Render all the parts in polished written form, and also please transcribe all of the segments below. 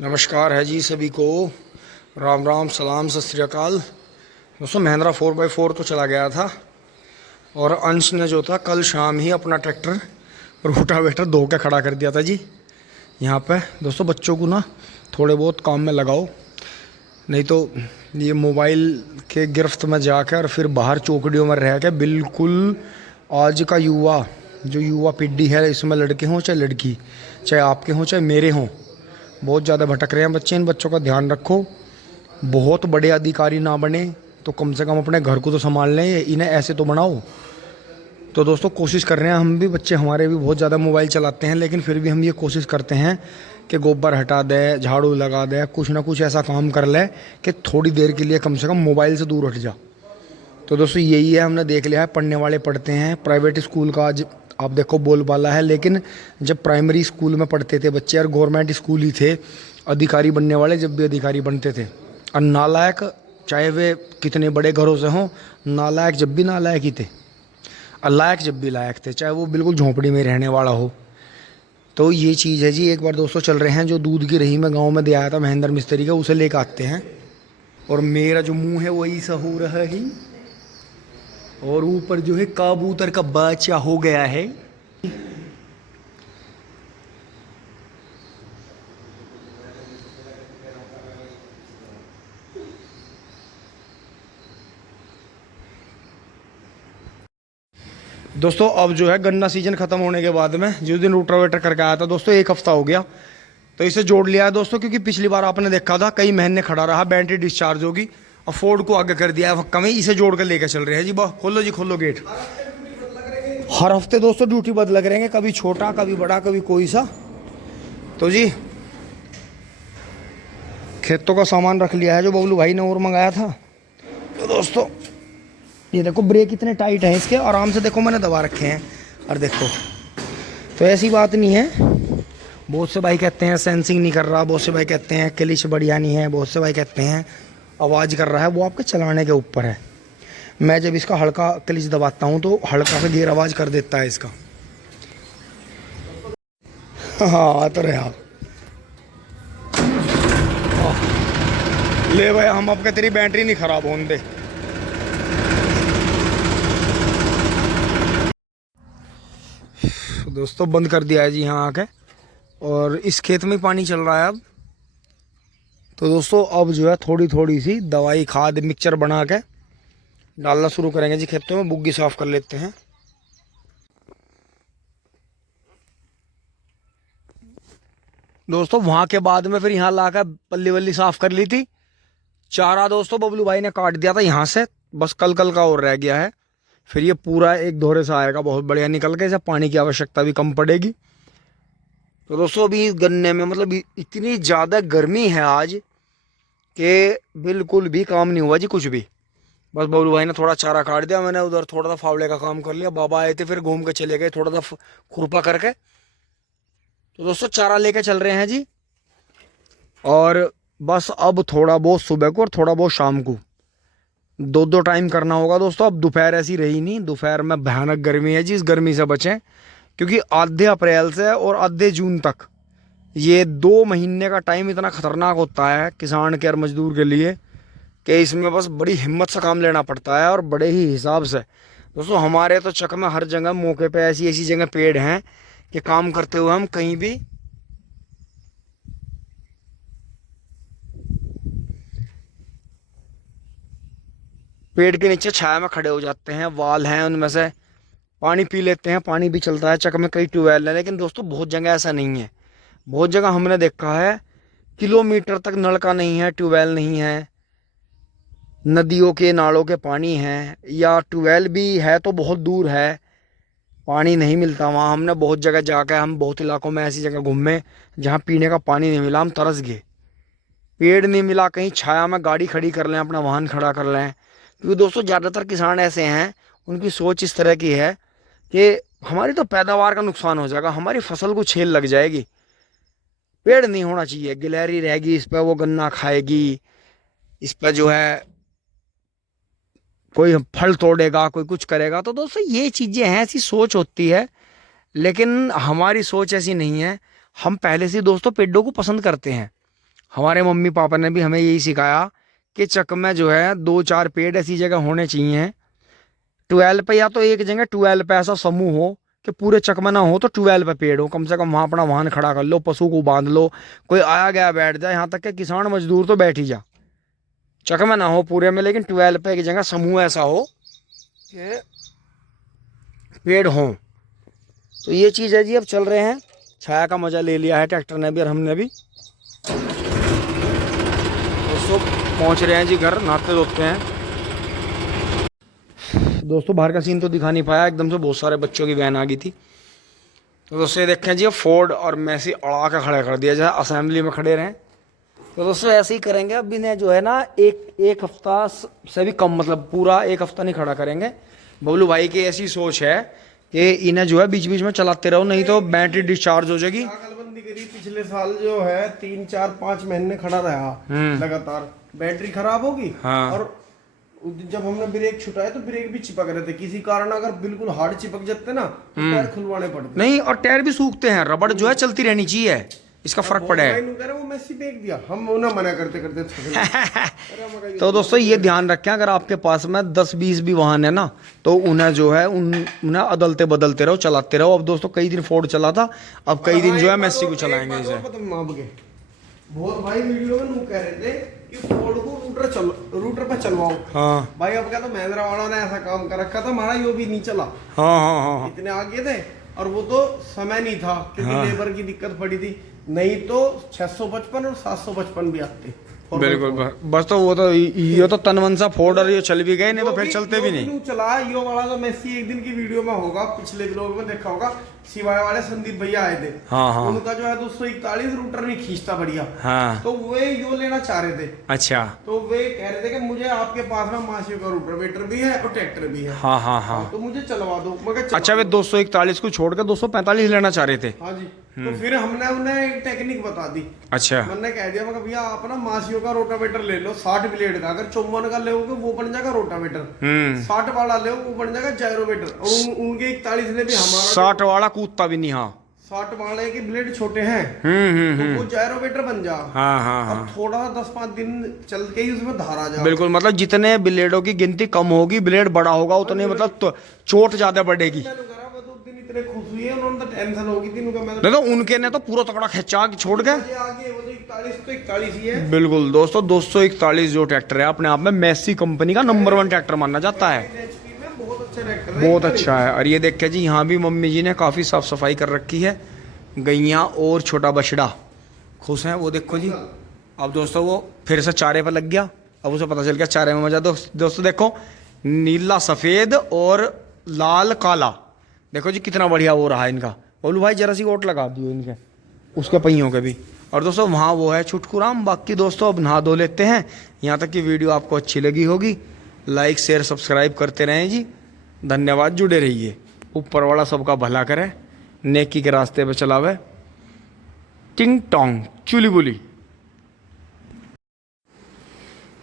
नमस्कार है जी सभी को। राम राम सलाम सत श्री अकाल। दोस्तों महिंद्रा 4x4 तो चला गया था और अंश ने जो था कल शाम ही अपना ट्रैक्टर रोटावेटर धो के खड़ा कर दिया था जी यहाँ पे। दोस्तों बच्चों को ना थोड़े बहुत काम में लगाओ, नहीं तो ये मोबाइल के गिरफ्त में जाकर फिर बाहर चौकड़ियों में रह के बिल्कुल आज का युवा जो युवा पीढ़ी है, इसमें लड़के हों चाहे लड़की, चाहे आपके हों चाहे मेरे हों, बहुत ज़्यादा भटक रहे हैं बच्चे। इन बच्चों का ध्यान रखो, बहुत बड़े अधिकारी ना बने तो कम से कम अपने घर को तो संभाल लें, इन्हें ऐसे तो बनाओ। तो दोस्तों कोशिश कर रहे हैं हम भी, बच्चे हमारे भी बहुत ज़्यादा मोबाइल चलाते हैं, लेकिन फिर भी हम ये कोशिश करते हैं कि गोबर हटा दे, झाड़ू लगा दे, कुछ ना कुछ ऐसा काम कर ले कि थोड़ी देर के लिए कम से कम मोबाइल से दूर हट जा। तो दोस्तों यही है, हमने देख लिया है, पढ़ने वाले पढ़ते हैं। प्राइवेट स्कूल का आज आप देखो बोलबाला है, लेकिन जब प्राइमरी स्कूल में पढ़ते थे बच्चे और गवर्नमेंट स्कूल ही थे अधिकारी बनने वाले, जब भी अधिकारी बनते थे। और नालायक चाहे वे कितने बड़े घरों से हों, नालायक जब भी नालायक ही थे और लायक जब भी लायक थे, चाहे वो बिल्कुल झोंपड़ी में रहने वाला हो। तो ये चीज़ है जी। एक बार दोस्तों चल रहे हैं, जो दूध की रही में गाँव में दे आया था महेंद्र मिस्त्री का, उसे लेकर आते हैं। और मेरा जो मुँह है वही सा हो रहा है, और ऊपर जो है कबूतर का बच्चा हो गया है। दोस्तों अब जो है गन्ना सीजन खत्म होने के बाद में जिस दिन रोटावेटर करके आया था दोस्तों, एक हफ्ता हो गया, तो इसे जोड़ लिया है दोस्तों, क्योंकि पिछली बार आपने देखा था कई महीने खड़ा रहा, बैटरी डिस्चार्ज होगी और फोर्ड को आगे कर दिया है हक्का में। इसे जोड़ कर लेकर चल रहे हैं जी। बा खोलो जी, खोलो गेट। हर हफ्ते दोस्तों ड्यूटी बदला करेंगे, कभी छोटा कभी बड़ा कभी कोई सा। तो जी खेतों का सामान रख लिया है जो बबलू भाई ने और मंगाया था। तो दोस्तों ये देखो ब्रेक इतने टाइट हैं इसके, आराम से देखो मैंने दबा रखे हैं। और देखो तो ऐसी बात नहीं है, बहुत से भाई कहते हैं सेंसिंग नहीं कर रहा, बहुत से भाई कहते हैं क्लिच बढ़िया नहीं है, बहुत से भाई कहते हैं आवाज़ कर रहा है। वो आपके चलाने के ऊपर है। मैं जब इसका हल्का क्लिच दबाता हूँ तो हल्का सा गियर आवाज़ कर देता है इसका। हाँ तो रहे आप ले भाई, हम आपके तेरी बैटरी नहीं ख़राब होने दे। दोस्तों बंद कर दिया है जी यहाँ आके, और इस खेत में पानी चल रहा है अब। तो दोस्तों अब जो है थोड़ी थोड़ी सी दवाई खाद मिक्सचर बना के डालना शुरू करेंगे जी खेतों में। बुग्गी साफ कर लेते हैं। दोस्तों वहाँ के बाद में फिर यहाँ लाकर पल्ली वल्ली साफ कर ली थी। चारा दोस्तों बबलू भाई ने काट दिया था यहाँ से, बस कल कल का और रह गया है। फिर ये पूरा एक दोहरे से आएगा बहुत बढ़िया निकल के, इसे पानी की आवश्यकता भी कम पड़ेगी। तो दोस्तों अभी इस गन्ने में मतलब इतनी ज़्यादा गर्मी है आज कि बिल्कुल भी काम नहीं हुआ जी कुछ भी। बस बबलू भाई ने थोड़ा चारा काट दिया, मैंने उधर थोड़ा सा फावड़े का काम कर लिया। बाबा आए थे फिर घूम के चले गए थोड़ा सा खुरपा करके। तो दोस्तों चारा लेके चल रहे हैं जी, और बस अब थोड़ा बहुत सुबह को और थोड़ा बहुत शाम को, दो दो टाइम करना होगा दोस्तों। अब दोपहर ऐसी रही नहीं, दोपहर में भयानक गर्मी है जी। इस गर्मी से बचें, क्योंकि आधे अप्रैल से और आधे जून तक ये 2 महीने का टाइम इतना ख़तरनाक होता है किसान के और मजदूर के लिए कि इसमें बस बड़ी हिम्मत से काम लेना पड़ता है और बड़े ही हिसाब से। दोस्तों हमारे तो चक में हर जगह मौके पे ऐसी ऐसी जगह पेड़ हैं कि काम करते हुए हम कहीं भी पेड़ के नीचे छाया में खड़े हो जाते हैं। वाल हैं उनमें से पानी पी लेते हैं, पानी भी चलता है। चक में कई ट्यूबवेल है, लेकिन दोस्तों बहुत जगह ऐसा नहीं है। बहुत जगह हमने देखा है किलोमीटर तक नलका नहीं है, ट्यूबवेल नहीं है, नदियों के नालों के पानी हैं, या ट्यूबवेल भी है तो बहुत दूर है, पानी नहीं मिलता वहाँ। हमने बहुत जगह जाकर, हम बहुत इलाकों में ऐसी जगह घूमे जहाँ पीने का पानी नहीं मिला, हम तरस गए। पेड़ नहीं मिला, कहीं छाया में गाड़ी खड़ी कर लें, अपना वाहन खड़ा कर लें। क्योंकि दोस्तों ज़्यादातर किसान ऐसे हैं, उनकी सोच इस तरह की है कि हमारी तो पैदावार का नुकसान हो जाएगा, हमारी फसल को छेल लग जाएगी, पेड़ नहीं होना चाहिए, गिलहरी रहेगी इस पर, वो गन्ना खाएगी, इस पर जो है कोई फल तोड़ेगा, कोई कुछ करेगा। तो दोस्तों ये चीज़ें हैं, ऐसी सोच होती है, लेकिन हमारी सोच ऐसी नहीं है। हम पहले से दोस्तों पेड़ों को पसंद करते हैं, हमारे मम्मी पापा ने भी हमें यही सिखाया कि चक में जो है 2-4 पेड़ ऐसी जगह होने चाहिए 12 पे, या तो एक जगह 12 पे ऐसा समूह हो कि पूरे चक में ना हो तो 12 पे पेड़ हो, कम से कम वहां अपना वाहन खड़ा कर लो, पशु को बांध लो, कोई आया गया बैठ जाए, यहाँ तक कि किसान मजदूर तो बैठ ही जा, चक में ना हो पूरे में, लेकिन 12 पे एक जगह समूह ऐसा हो कि पेड़ हों। तो ये चीज़ है जी। अब चल रहे हैं, छाया का मजा ले लिया है ट्रैक्टर ने भी और हमने भी। दोस्तों पहुंच रहे हैं जी घर, नहाते धोते हैं। दोस्तों बाहर का सीन तो दिखा नहीं पाया, एकदम से बहुत सारे बच्चों की वैन आ गई थी। तो दोस्तों ये देखें जी, फोर्ड और मैसी अड़ा के खड़े कर दिया जाए, असेंबली में खड़े रहें। तो दोस्तों ऐसे ही करेंगे। अब इन्हें जो है ना एक हफ्ता से भी कम, मतलब पूरा एक हफ्ता नहीं खड़ा करेंगे। बबलू भाई की ऐसी सोच है कि इन्हें जो है बीच बीच में चलाते रहो, नहीं तो बैटरी डिस्चार्ज हो जाएगी। अकलबंदी करी पिछले साल जो है 3-4-5 महीने खड़ा रहा लगातार, बैटरी खराब होगी। हाँ। और जब हमने ब्रेक छुटाया तो ब्रेक भी चिपक रहे थे, किसी कारण अगर बिल्कुल हार्ड चिपक जाते ना तो टायर खुलवाने पड़ते। नहीं, और टायर भी सूखते हैं, रबड़ जो है चलती रहनी चाहिए, इसका फर्क पड़ा है। वो मैसी फेंक दिया, हम उन्हें मना करते करते तो दोस्तों ये ध्यान रखें, अगर आपके पास में 10-20 भी वाहन है ना, तो उन्हें जो है उन्हें अदलते बदलते रहो, चलाते रहो। अब दोस्तों कई दिन फोर्ड चला था, अब कई दिन जो है मैसी को चलाएंगे इसे। बहुत भाई वीडियो में कह रहे थे कि फोर्ड को रूटर पे चलवाओ। हाँ भाई अब क्या, तो महिंद्रा वालों ने ऐसा काम कर रखा था, हमारा यो भी नहीं चला। हाँ हाँ हाँ, इतने आगे थे, और वो तो समय नहीं था क्योंकि लेबर की दिक्कत पड़ी थी, नहीं तो 655 और 755 भी आते। बिल्कुल। बस तो वो तो ये तो तनमनसा फोर्ड और ये चल भी गए, नहीं तो फिर चलते भी नहीं। चला यो वाला तो मैसी एक दिन की वीडियो में होगा, पिछले ब्लॉग में देखा होगा, सिवाय वाले संदीप भैया आए थे। हाँ हाँ। उनका जो है 241 रूटर नहीं खींचता बढ़िया। हाँ। तो वे यो लेना चाह रहे थे। अच्छा। तो वे कह रहे थे कि मुझे आपके पास में मासियों का रोटावेटर भी है और ट्रैक्टर भी है। हाँ हाँ हाँ। तो मुझे चलवा दो। मगर अच्छा, वे 241 को छोड़ के 245 लेना चाह रहे थे। हाँ जी। तो फिर हमने उन्हें एक टेक्निक बता दी। अच्छा। मैंने कह दिया, मगर भैया आप ना मासियों का रोटावेटर ले लो 60 ब्लेड का, अगर 54 का लोगे वो बन जाएगा रोटावेटर, 60 वाला ले वो बन जाएगा जायरोवेटर। और उनके 41 ने भी हमारा 60 वाला कूदता भी नहीं। हाँ 60 वाले के ब्लेड छोटे हैं, तो वो जायरोवेटर बन जा। हाँ हाँ। अब थोड़ा 10-5 दिन चल के ही उसमें धार आ जा। बिल्कुल, मतलब जितने ब्लेडों की गिनती कम होगी, ब्लेड बड़ा होगा, उतने मतलब तो चोट ज्यादा बढ़ेगी। इतने खुश हुए, उन्होंने तो टेंशन होगी थी उनका। नहीं तो उनके ने तो पूरा तकड़ा खिंचा के छोड़ गए। आगे वो तो 41 ही है। बिल्कुल दोस्तों, 241 जो ट्रैक्टर है अपने आप में मैसी कंपनी का नंबर 1 ट्रैक्टर माना जाता है। बहुत अच्छा है। और ये देखिए जी, यहाँ भी मम्मी जी ने काफ़ी साफ सफाई कर रखी है। गैया और छोटा बछड़ा खुश हैं, वो देखो जी। अब दोस्तों वो फिर से चारे पर लग गया, अब उसे पता चल गया चारे में मजा। दोस्तों देखो, नीला सफ़ेद और लाल काला, देखो जी कितना बढ़िया हो रहा है इनका। बोलू भाई जरा सी ओट लगा दियो इनके, उसके पहियों के भी। और दोस्तों वहाँ वो है छुटकुराम। बाकी दोस्तों अब नहा धो लेते हैं। यहाँ तक की वीडियो आपको अच्छी लगी होगी, लाइक शेयर सब्सक्राइब करते रहें जी। धन्यवाद, जुड़े रहिए। ऊपर वाला सबका भला करे, नेकी के रास्ते पे चलावे। टिंग टोंग चुली बुली।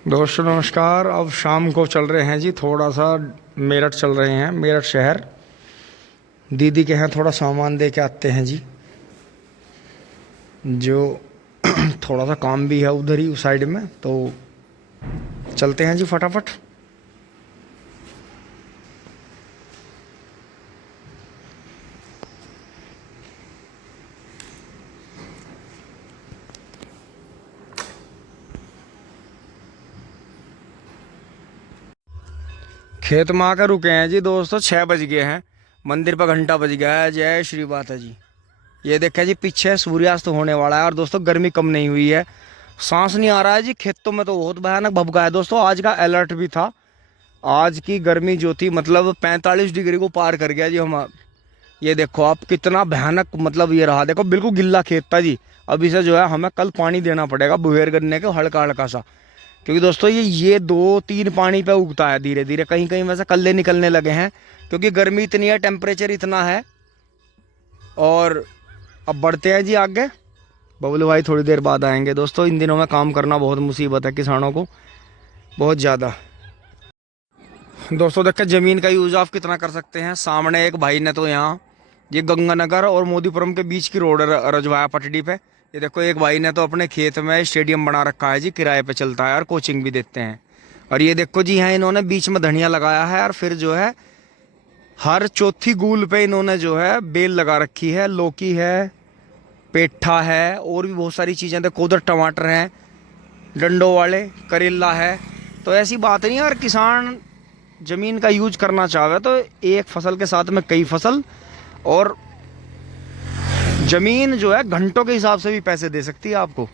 दोस्तों नमस्कार, अब शाम को चल रहे हैं जी, थोड़ा सा मेरठ चल रहे हैं, मेरठ शहर। दीदी के यहाँ थोड़ा सामान दे के आते हैं जी, जो थोड़ा सा काम भी है उधर ही उस साइड में, तो चलते हैं जी फटाफट। खेत में आकर रुके हैं जी दोस्तों, 6 बज गए हैं, मंदिर पर घंटा बज गया है। जय श्री माता जी। ये देखें जी पीछे सूर्यास्त होने वाला है। और दोस्तों गर्मी कम नहीं हुई है, सांस नहीं आ रहा है जी। खेतों में तो बहुत भयानक भभका है दोस्तों। आज का अलर्ट भी था, आज की गर्मी जो थी मतलब 45 डिग्री को पार कर गया जी हम। ये देखो आप कितना भयानक मतलब ये रहा, देखो बिल्कुल गिल्ला खेत था जी। अब इसे जो है हमें कल पानी देना पड़ेगा बुहेर गन्ने के, हल्का हल्का सा, क्योंकि दोस्तों ये 2-3 पानी पे उगता है धीरे धीरे। कहीं कहीं वैसे कल्ले निकलने लगे हैं, क्योंकि गर्मी इतनी है, टेम्परेचर इतना है। और अब बढ़ते हैं जी आगे। बबलू भाई थोड़ी देर बाद आएंगे दोस्तों। इन दिनों में काम करना बहुत मुसीबत है किसानों को, बहुत ज़्यादा। दोस्तों देखिए ज़मीन का यूज़ आप कितना कर सकते हैं। सामने एक भाई ने तो यहाँ ये गंगानगर और मोदीपुरम के बीच की रोड रजवाया पटड़ी पे, ये देखो एक भाई ने तो अपने खेत में स्टेडियम बना रखा है जी, किराए पे चलता है और कोचिंग भी देते हैं। और ये देखो जी, यहाँ इन्होंने बीच में धनिया लगाया है और फिर जो है हर चौथी गूल पे इन्होंने जो है बेल लगा रखी है, लौकी है, पेठा है और भी बहुत सारी चीज़ें, देखो उधर टमाटर हैं डंडों वाले, करेला है। तो ऐसी बात नहीं है, अगर किसान ज़मीन का यूज करना चाहे तो एक फसल के साथ में कई फसल, और ज़मीन जो है घंटों के हिसाब से भी पैसे दे सकती है आपको।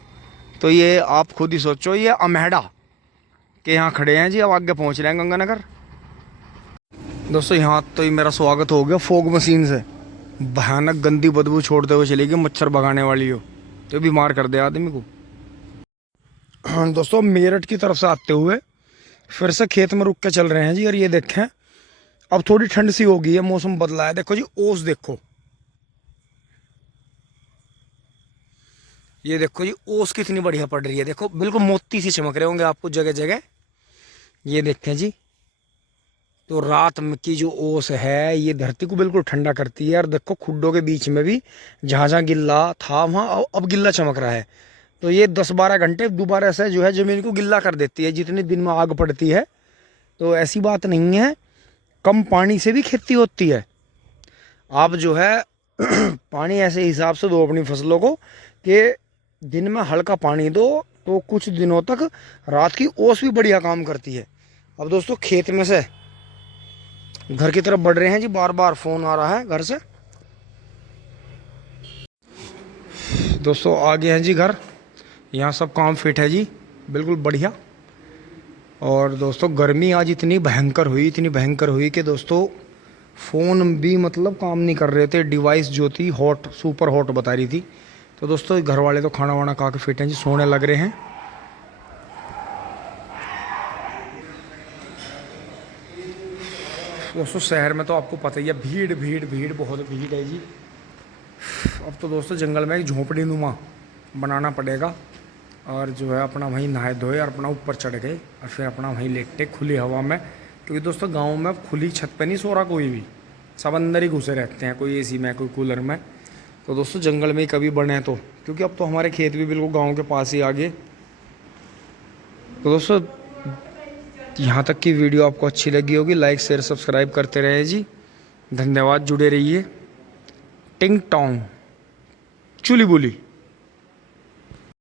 तो ये आप खुद ही सोचो। ये अमेहड़ा के यहाँ खड़े हैं जी, अब आगे पहुँच रहे हैं गंगानगर। दोस्तों यहाँ तो ये मेरा स्वागत हो गया फॉग मशीन से, भयानक गंदी बदबू छोड़ते हुए चलेगी, मच्छर भगाने वाली हो तो बीमार कर दे आदमी को। हाँ दोस्तों, मेरठ की तरफ से आते हुए फिर से खेत में रुक के चल रहे हैं जी। और ये देखें अब थोड़ी ठंड सी हो गई है, मौसम बदला है। देखो जी ओस देखो, ये देखो जी ओस कितनी बढ़िया पड़ रही है। देखो बिल्कुल मोती सी चमक रहे होंगे आपको जगह जगह। ये देखें जी, तो रात में की जो ओस है ये धरती को बिल्कुल ठंडा करती है। और देखो खुड्डों के बीच में भी जहाँ जहाँ गिल्ला था वहाँ अब गिल्ला चमक रहा है। तो ये 10-12 घंटे दोबारा से जो है ज़मीन को गिल्ला कर देती है, जितने दिन में आग पड़ती है। तो ऐसी बात नहीं है, कम पानी से भी खेती होती है। आप जो है पानी ऐसे हिसाब से दो अपनी फसलों को कि दिन में हल्का पानी दो, तो कुछ दिनों तक रात की ओस भी बढ़िया काम करती है। अब दोस्तों खेत में से घर की तरफ बढ़ रहे हैं जी, बार बार फ़ोन आ रहा है घर से। दोस्तों आगे हैं जी घर, यहाँ सब काम फिट है जी, बिल्कुल बढ़िया। और दोस्तों गर्मी आज इतनी भयंकर हुई कि दोस्तों फ़ोन भी मतलब काम नहीं कर रहे थे। डिवाइस जो थी हॉट, सुपर हॉट बता रही थी। तो दोस्तों घर वाले तो खाना वाना खा के फिट हैं जी, सोने लग रहे हैं। दोस्तों शहर में तो आपको पता ही है, भीड़ बहुत भीड़ है जी। अब तो दोस्तों जंगल में एक झोंपड़ी नुमा बनाना पड़ेगा, और जो है अपना वहीं नहाए धोए और अपना ऊपर चढ़ गए और फिर अपना वहीं लेटे खुली हवा में। क्योंकि दोस्तों गांव में अब खुली छत पे नहीं सो रहा कोई भी, सब अंदर ही घुसे रहते हैं, कोई एसी में कोई कूलर में। तो दोस्तों जंगल में ही कभी बने तो, क्योंकि अब तो हमारे खेत भी बिल्कुल गाँव के पास ही आ गए। तो दोस्तों यहाँ तक की वीडियो आपको अच्छी लगी होगी, लाइक शेयर सब्सक्राइब करते रहे जी। धन्यवाद, जुड़े रहिए। टिंग टोंग चुली बुली।